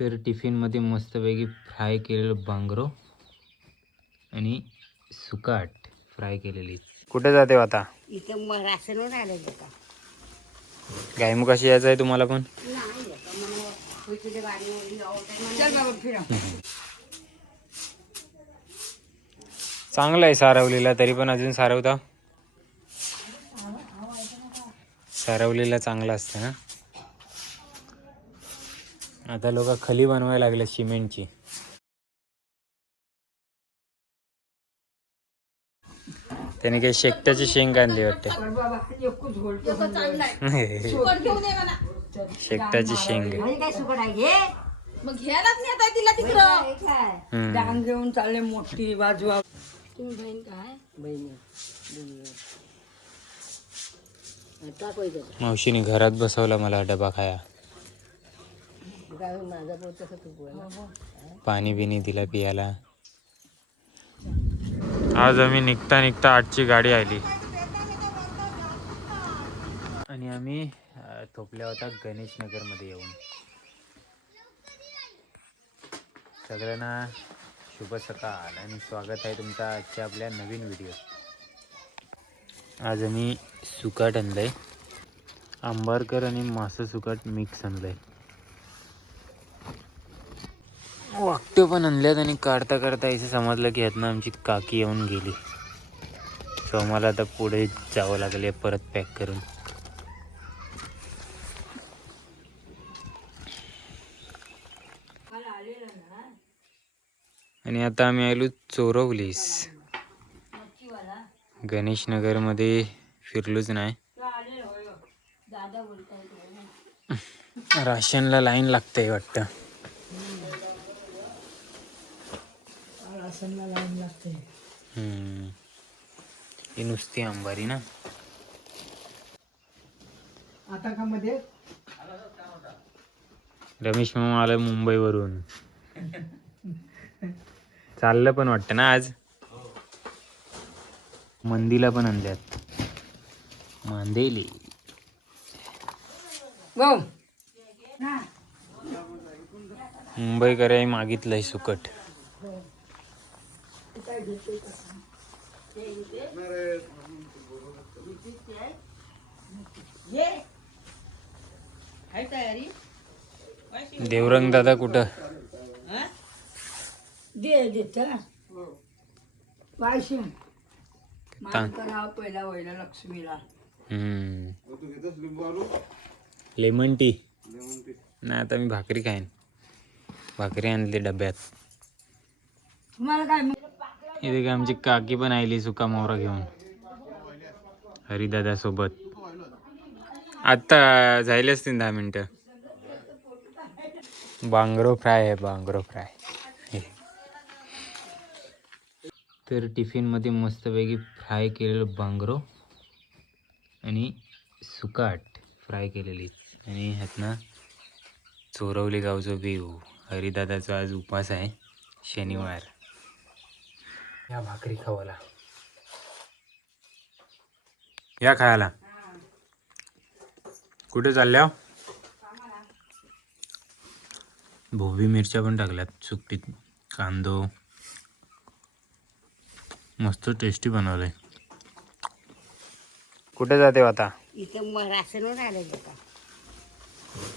तर टिफिनमध्ये मस्तपैकी फ्राय केलेलं बांगरो आणि सुकाट फ्राय केलेली. कुठे जाते हो आता? इथं मग राशनवर आलं का गायमुख कशी यायचं आहे तुम्हाला पण? नाही आता मला तुझ्या गाडीवर चल बाबा फिरा. चांगलं आहे सारवलीला, तरी पण अजून सारवता. सारवलीला चांगलं असतं ना. आता लोक खली बनवायला लागले सिमेंटची. त्याने काही शेकट्याची शेंग आणली वाटते. शेकट्याची शेंग. मग घ्यायलाच नाही आता तिला तिकडं. डांग घेऊन चालले मोठी बाजू. तुम्ही बहीण काय? बहिणी. मावशीने घरात बसवला मला डबा खाया. पाणी बिनी दिला पियाला. आज आम्ही निघता निघता 8ची गाडी आली आणि आम्ही थोपल्या होता गणेश नगर मध्ये येऊन. सगळ्यांना शुभ सकाळ आणि स्वागत आहे तुमचं आजच्या आपल्या नवीन व्हिडिओ. आज आम्ही सुकाट आणलंय, आंबारकर आणि मासा सुकाट मिक्स आणलंय. वाकटे पण आणल्यात आणि काढता काढता असं समजलं की ह्यातनं आमची काकी येऊन गेली. सो आम्हाला आता पुढे जावं लागले परत पॅक करून. आणि आता आम्ही आलो चोरवलीस. गणेश नगर मध्ये फिरलोच नाही. राशनला लाईन लागते वाटतं. ही नुसती अंबारी ना. आता का मध्ये रमेश मामा आला मुंबईवरून. चाललं पण वाटतं ना आज. मंदीला पण आणल्यात मांदेली. मुंबईकर मागितलंय सुकट. देवरंग दादा कुठं? पहिला वहिला लक्ष्मीला. लेमन टी नाही, आता मी भाकरी खाईन. भाकरी आणली डब्यात. तुम्हाला काय इथे का आमची काकी पण आली सुका मोहरा घेऊन हरिदादा सोबत. आता झाले असतील 10 मिनिटं. बांगरो फ्राय आहे, बांगरो फ्राय. तर टिफिनमध्ये मस्तपैकी फ्राय केलेलं बांगरो आणि सुकाट फ्राय केलेली. आणि ह्यातनं चोरवली गावचं व्ह्यू. हरिदादाचा आज उपास आहे, शनिवार. या भाकरी खावाला या खायला. कुठे चालल्या? भोबी मिरच्या पण टाकल्यात सुकटीत. कांदो मस्त टेस्टी बनवलंय. कुठे जाते आता? इथं मग राशनवर आलं का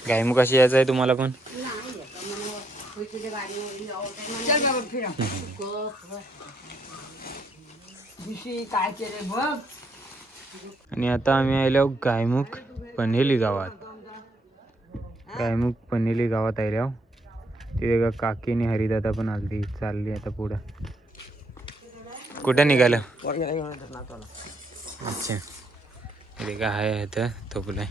गायमुख कशी यायचं आहे तुम्हाला पण? नाही आता मला तुझ्या गाडीवर चल बाबा फिरा. काय केले बघ. आणि आता आम्ही आलो गायमुख पन्हेली गावात. गायमुख पन्हेली गावात आलो. तिथे का काकीने हरिदादा पण आली. चालली आता पुढं. कुठं निघालं? अच्छा, इथे का आहे इथं थोपलाय.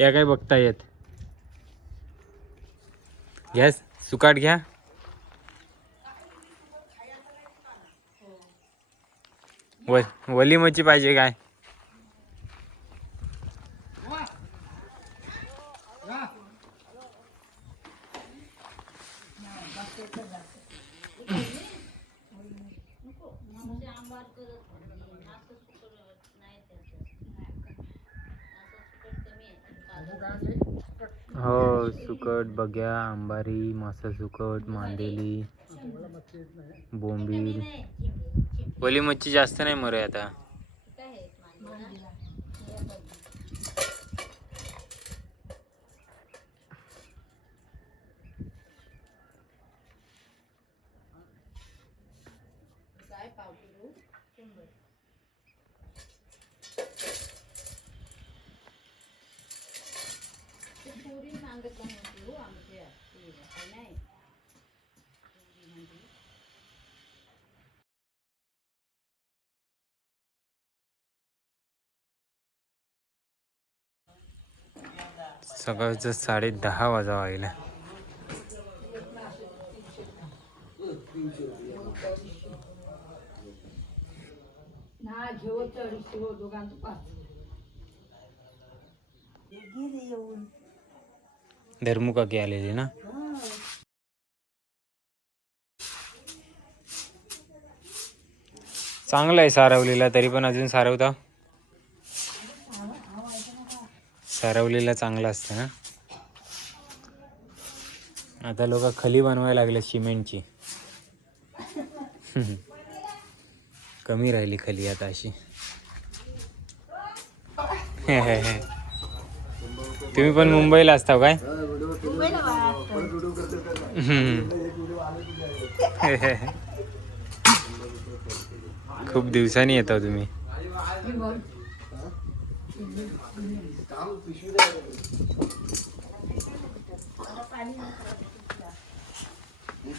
या काय बघता येत. घ्या सुकाट घ्या. वली मच्छी पाहिजे काय? हो, सुकट, बग्या, अंबारी, मासा सुकट, मांदेली, बोंबील. ओली मच्छी जास्त नाही मरे आता. सकाळचं 10:30 वाजा व्हायला. धर्मुकाकी आलेली ना. चांगला आहे सारवलेला, तरी पण अजून सारवता. सारवलेला चांगला असतं ना. आता लोक खली बनवायला लागले सिमेंटची. कमी राहिली खली आता अशी. तुम्ही पण मुंबईला असता काय? खूप दिवसांनी येता तुम्ही.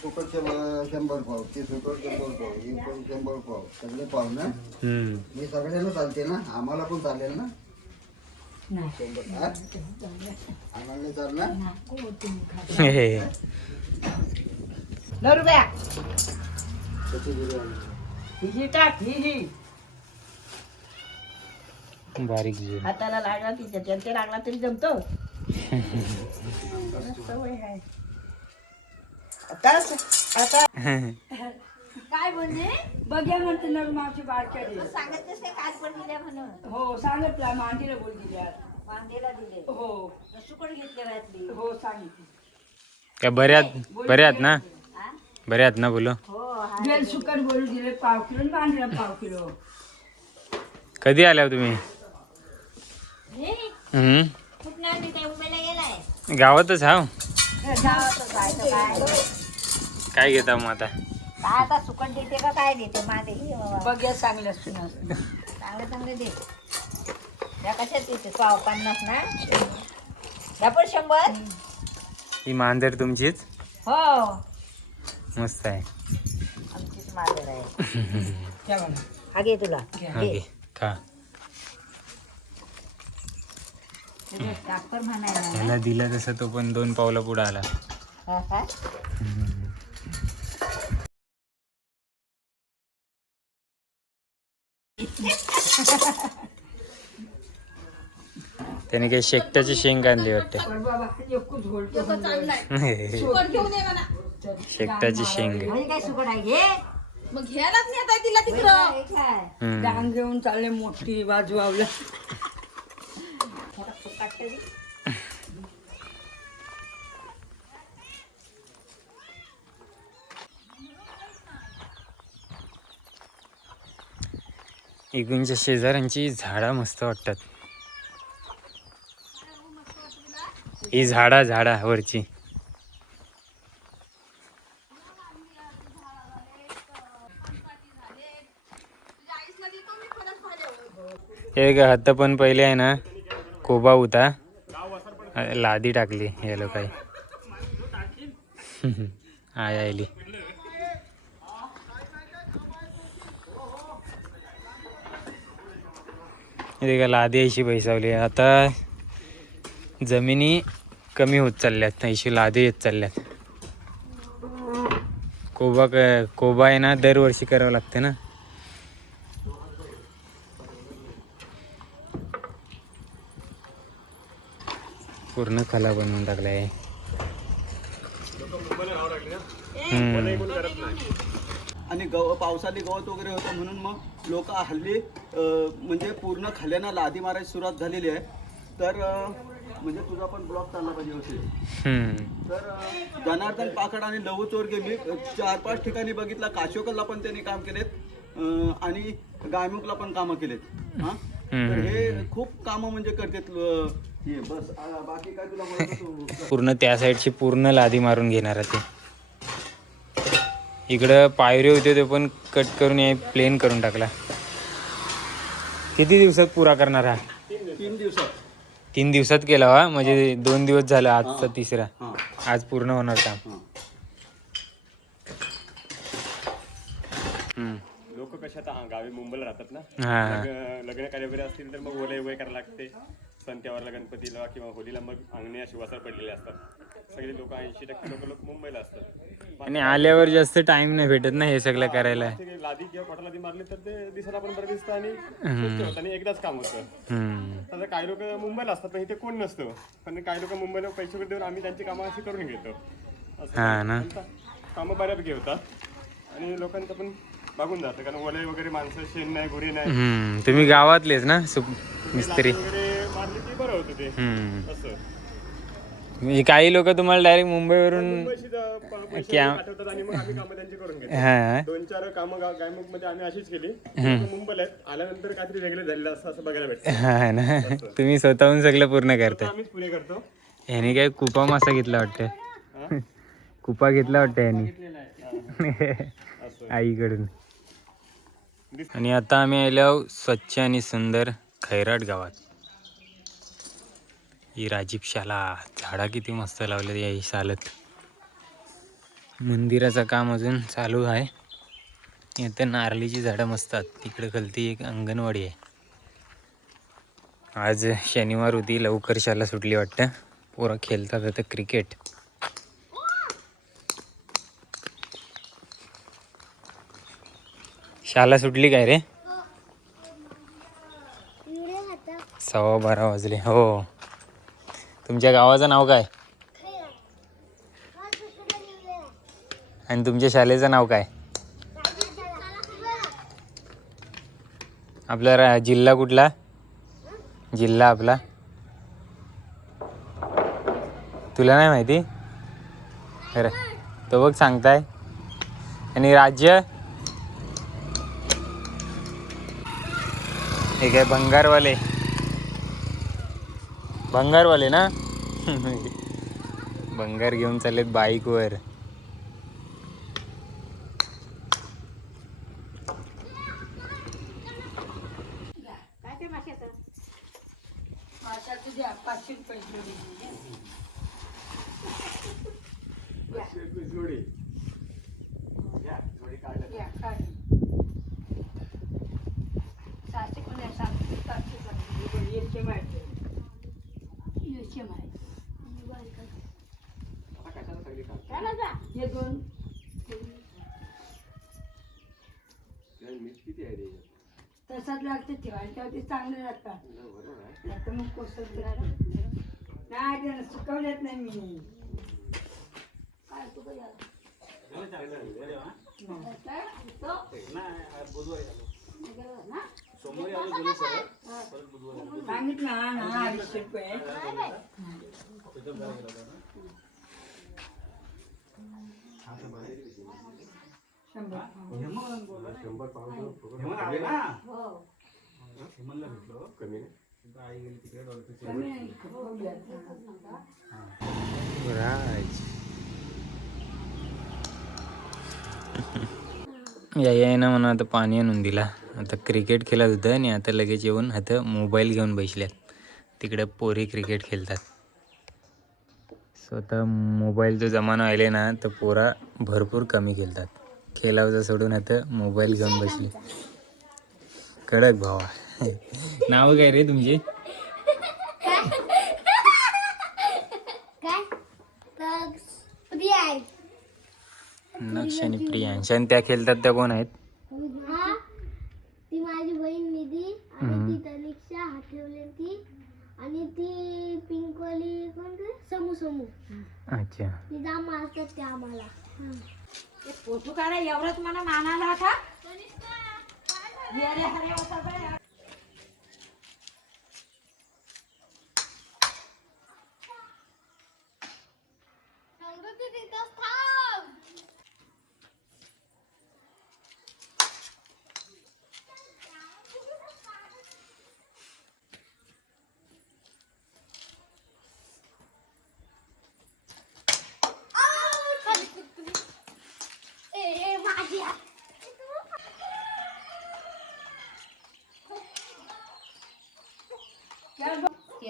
सुकट 100 पाव, ते सुकट 100 पाव, हे पण 100 पाव, सगळे पाव ना. हे सगळ्यांना चालते ना, आम्हाला पण चालेल ना. आम्हाला चालणार. बारीक जीव. हाताला लागला तिच्या ते लागला तरी जमतो. काय म्हणजे बघ्या म्हणते नर मावशी बारक्या सांगतच नाही काच पण दिल्या म्हणून. हो सांगितलं, मांडीला बोल दिल्या, मांडीला दिले. हो सुकट घेतले राहतली. हो सांगितलं. काय बऱ्यात ना, बऱ्यात ना बोलो. बेल सुकट बोलू दिले पाव किलो, मांडीला पाव किलो. कधी आल्या तुम्ही? गावातच हाव. काय घेता मग आता? आता सुकट देते का काय देते मांडे बघ्या चांगले चांगले चांगले दे. त्या कशात देते? पाव 50 ना, त्या पण 100. ही मांजर तुमचीच? हो मस्त आहे. आमचीच मांजर आहे. हा घे तुला. ओके खा. डॉक्टर म्हणायला त्याला दिलं तसं तो पण 2 पावलं पुढे आला. त्याने काही शेकटाची शेंग आणली वाटते. शेकटाची शेंग. काय सुकट आहे घे. मग घ्यायलाच नाही आता तिला तिकडं. डांग घेऊन चालले मोठी बाजू आवल्या. इकडूनच्या शेजाऱ्यांची झाडा मस्त वाटतात. ही झाडा वरची. एक हात पण पहिले आहे ना कोबा होता, लादी टाकली या लोकांनी. आयली लादी ऐशी बैसावली. आता जमिनी कमी होत चालल्यात, ऐशी लादी येत चालल्यात. कोबा आहे ना दरवर्षी करावं लागतं ना. पूर्ण खला बनवून टाकलाय. आणि पावसाळी गवत वगैरे होतं म्हणून मग लोक हल्ली म्हणजे पूर्ण खाल्यानं लादी मारायची सुरुवात झालेली आहे. तर म्हणजे तुझा पण ब्लॉग चालला पाहिजे असेल. हम्म. तर जनार्दन पाकड आणि लवू चोरगे मी 4-5 ठिकाणी बघितला. काशोकरला पण त्यांनी काम केलेत आणि गायमुखला पण कामं केलेत. हा तर हे खूप कामं म्हणजे करतात. हे बस बाकी काय तुला बोलत होतो. पूर्ण त्या साईडची पूर्ण लादी मारून घेणार आहे ते. इकडं पायरी होते ते पण कट करून प्लेन करून टाकला. किती दिवसात पुरा करणार हा? 3 दिवसात. 3 दिवसात केला हा, म्हणजे 2 दिवस झाला, आजचा तिसरा. हां आज पूर्ण होणार काम. हां. लोक कशा आता गावी मुंबईला राहतात ना, हा. लग्न कार्य वगैरे असतील तर मग ओले वगैरे करायला लागते. सण त्योहारला, गणपतीला किंवा होळीला मग अंगणे अशी वसार पडलेले असतात. सगळे लोक 80% लोक मुंबईला असतात. आणि आल्यावर जास्त टाइम नाही भेटत ना हे सगळं करायला. ते लादी किंवा पटा लादी मारली तर ते दिसायला पण बरं दिसतं आणि स्वच्छ होतं आणि एकदाच काम होतं. आता काही लोक मुंबईला असतात पण इथे कोण नसतं. पण काही लोक मुंबईला पैसे वगैरे देऊन आम्ही त्यांची कामं अशी करून घेतो. हा ना. कामं बऱ्यापैकी होतात आणि लोकांचं पण बघून जातं, कारण ओले वगैरे माणसं, शेण नाही, गुरी नाही. तुम्ही गावातलेच ना मिस्त्री? वगैरे मारली की बरं होतं ते. असं काही लोक तुम्हाला डायरेक्ट मुंबईवरून पैसे पाठवतात आणि मग आम्ही कामं त्यांची करून घेतो. हा 2-4 कामं गायमुख मध्ये आम्ही अशीच केली. मुंबईला आल्यानंतर काहीतरी वेगळे झालेलं असं बघायला भेटतं. हा ना. तुम्ही स्वतःहून सगळं पूर्ण करता. आम्हीच पुणे करतो. ह्याने काय कुपा मासा घेतला वाटतं. कुपा घेतला वाटतं ह्यानी आईकडून. आणि आता आम्ही आलो स्वच्छ आणि सुंदर खैराट गावात. ही राजीव शाला, झाडा किती मस्त लावले या शालत. मंदिराचं काम अजून चालू आहे. इथं नारळीची झाडं मस्त आहेत. तिकडे खालती एक अंगणवाडी आहे. आज शनिवार होती, लवकर शाला सुटली वाटतं. पोरं खेळतात आता क्रिकेट. शाला सुटली काय रे? 12:15 वाजले. हो. तुमच्या गावाचं नाव काय आणि तुमच्या शाळेचं नाव काय? आपला जिल्हा कुठला? जिल्हा आपला तुला नाही माहिती? अरे तो बघ सांगताय. आणि राज्य हे काय? भंगारवाले ना. भंगार घेऊन चाललेत बाईकवर. तसाच लागते ठेवायला, तेव्हा ते चांगले लागतात. आता मग कोसत नाही, ते सुकवलेत नाही मी. काय तू काय सांगितलं ना 250 रुपये. यायनं म्हणून आता पाणी आणून दिला. आता क्रिकेट खेळत होतं आणि आता लगेच येऊन आता मोबाईल घेऊन बसल्यात. तिकडे पोरी क्रिकेट खेळतात. स्वतः मोबाईलचा जमाना आले ना तर पोरा भरपूर कमी खेळतात. खेळावचं सोडून आता मोबाईल घेऊन बसली. कडक भावा. नाव काय रे तुमचे? नक्ष आणि प्रियांश. आणि त्या खेळतात त्या कोण आहेत? ती माझी बहीण निधी आणि ती तनिक्षा हाठवले ती आणि ती पिंकवाली कोणते समू. अच्छा. ती जाम मारतात ते आम्हाला. फोटो काढा एवढंच मला मानाला होता.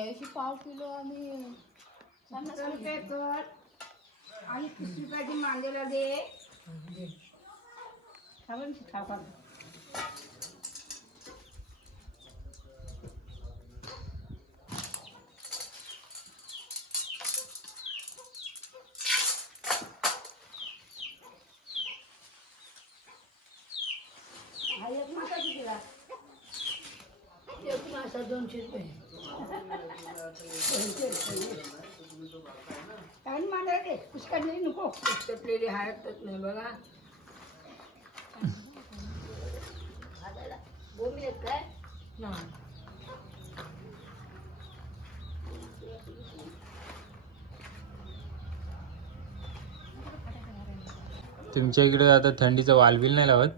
त्याशी पाव किलो आम्ही काय कर आणि 30 रुपयाची मांदेला दे. खावं खावा. एक मासा 200 रुपये. काय मांदायला दे पुष्कळ नको तपलेली हरतच नाही बघा. बोंबील आहेत काय? नाही. तुमच्या इकडे आता थंडीचं वालबिल नाही लावत?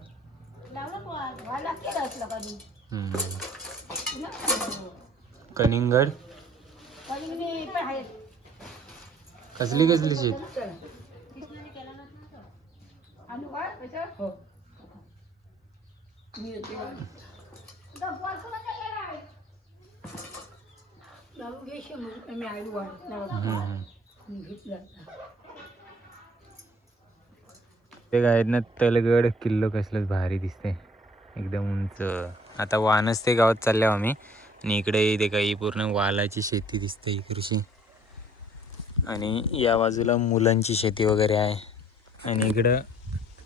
लावलं का? व्हायला केलं असलं कधी कनिंगड कधी मी पण आहे. कसली कसली शेत? आणू का पैसा? हो. मी येते बघ. तुझा बॉल कोणा केलेला आहे? लावू घे मग मी आयडू वाढ घेतला. ते काय ना तलगड किल्लो कसलंच भारी दिसते एकदम उंच. आता वानस ते गावात चालल्या आम्ही आणि इकडे ते काही पूर्ण वालाची शेती दिसते इकडची आणि या बाजूला मुलांची शेती वगैरे आहे आणि इकडं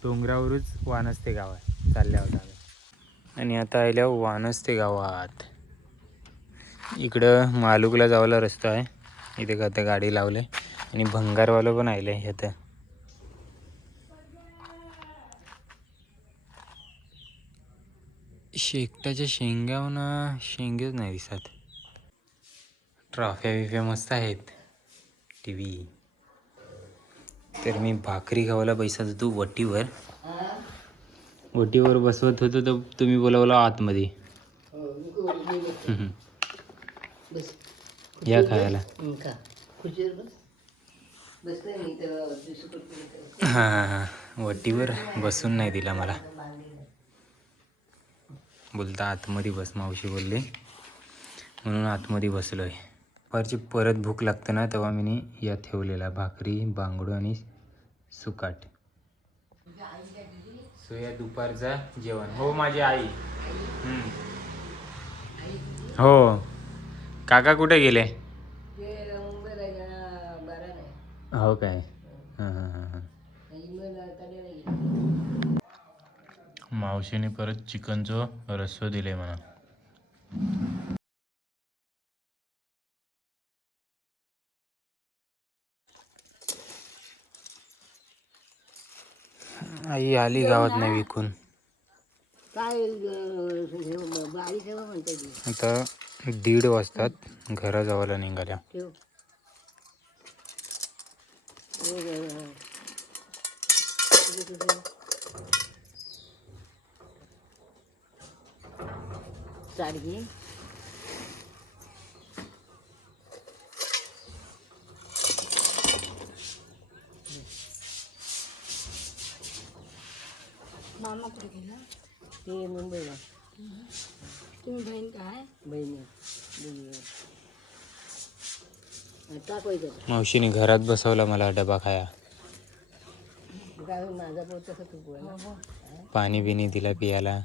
डोंगरावरच वानसते गाव आहे चालल्या होता आणि आता आल्या वानसते गावात. इकडं मालुकला जायला रस्ता आहे. इथे का आता गाडी लावले आणि भंगारवालं पण आले इथं. शेकटाच्या शेंगावना शेंगेच नाही दिसत. ट्रॉफ्या बिफ्या मस्त आहेत. T V. तर मी भाकरी खावायला पैसा देतो वटीवर. वटीवर बसवत होतो तर तुम्ही बोलावला आतमध्ये. या खायला. हां हां वटीवर बसून नाही दिला मला. बोलता आतमध्ये बस मावशी बोलले म्हणून आतमध्ये बसलो आहे. दुपारची परत भूक लागते ना तेव्हा मी या ठेवलेला भाकरी बांगडू आणि सुकाट. सो या दुपारचा जेवण. हो माझी आई. हो काका कुठे गेले? हो काय. हां हां हां हां. मावशीने परत चिकनचं रस्सो दिले मला. आई आली गावात नाही विकून. आता 1:30 वाजतात घरा जावायला निघाल्या. साडी मामा कुठे गेला? ते मुंबईला. तुम्ही बहीण काय? बहिणी. मावशीने घरात बसवला मला डबा खाया. माझा पोट तसं तू पाणी बिनी दिला पियाला.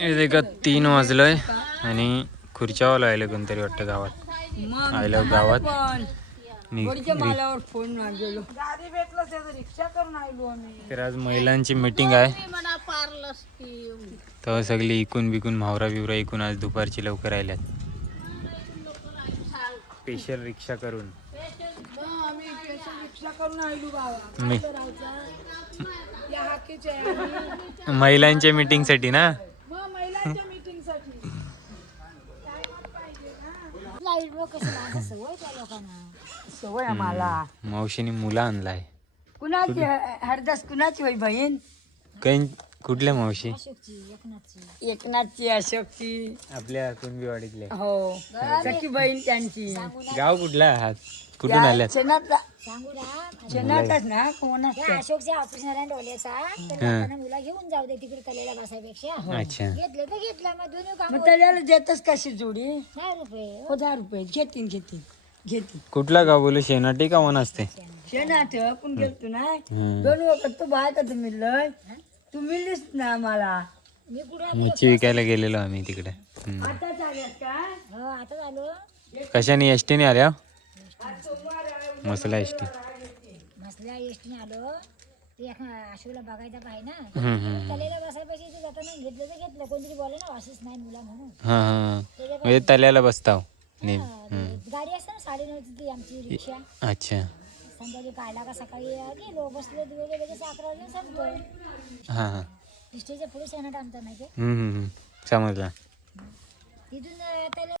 इथे का 3 वाजलंय आणि खुर्च्यावाला आले कोणतरी वाटतं गावात. आयला गावात फोन गेलो गाडी भेटलं त्याचं रिक्षा करून आलो आम्ही. तर आज महिलांची मीटिंग आहे तर सगळी इकून बिकून म्हावरा बिवरा इकून आज दुपारची लवकर आल्यात स्पेशल रिक्षा करून. आम्ही रिक्षा करून आलो बाबा. मी या हाकेच्या महिलांच्या मीटिंग साठी ना. महिलांच्या मीटिंग साठी सवय आम्हाला. मावशीने मुलं आणलाय. कुणाची हरदास कुणाची होई बहीण? काही कुठल्या मावशी? एकनाथची, अशोकची, आपल्या कुणबीवाडीतल्या. हो सखी बहीण त्यांची. गाव कुठला आहात? कुठून आल्यात? चनातच ना कोणाच अशोकच्या ऑपरेशन डोल्याचा तर मुला घेऊन जाऊ दे तिकडे तलेला बसायपेक्षा अच्छा. घेतलं तर घेतलं मग दोन्ही काम मग त्याला देतच कशी जोडी? 10 रुपये 10 रुपये घेतील. कुठला गाव बोलू? शेनाटी का वन असते? शेणाट पण गेलतो ना 2 वखत तू बाय का तुम्ही लय तू मिळलीस ना मला. मी कुठं मच्छी विकायला गेलेलो आम्ही तिकडे. आता चालत का? हो आता झालो कशाने? एसटीने आल्या? मसला एसटी. मसल्या एसटीने आलो ते अशोकला बघायचा पाहिजे ना तलेला बसायपेक्षा इथे जाताना घेतलं तर घेतलं कोणतरी बोले ना वाशीच नाही मुला म्हणून हा हा. म्हणजे तल्याला बसताव नेहमी. गाडी असते ना 9:30 ती आमची रिक्षा अच्छा. संध्याकाळी काढला का सकाळी गेलो बसलो दिवस लगेच 11 वाजता संपतो. हा हा. इष्टीच्या पुढे शेणाट आमचा नाही ते समजला. तिथून त्याला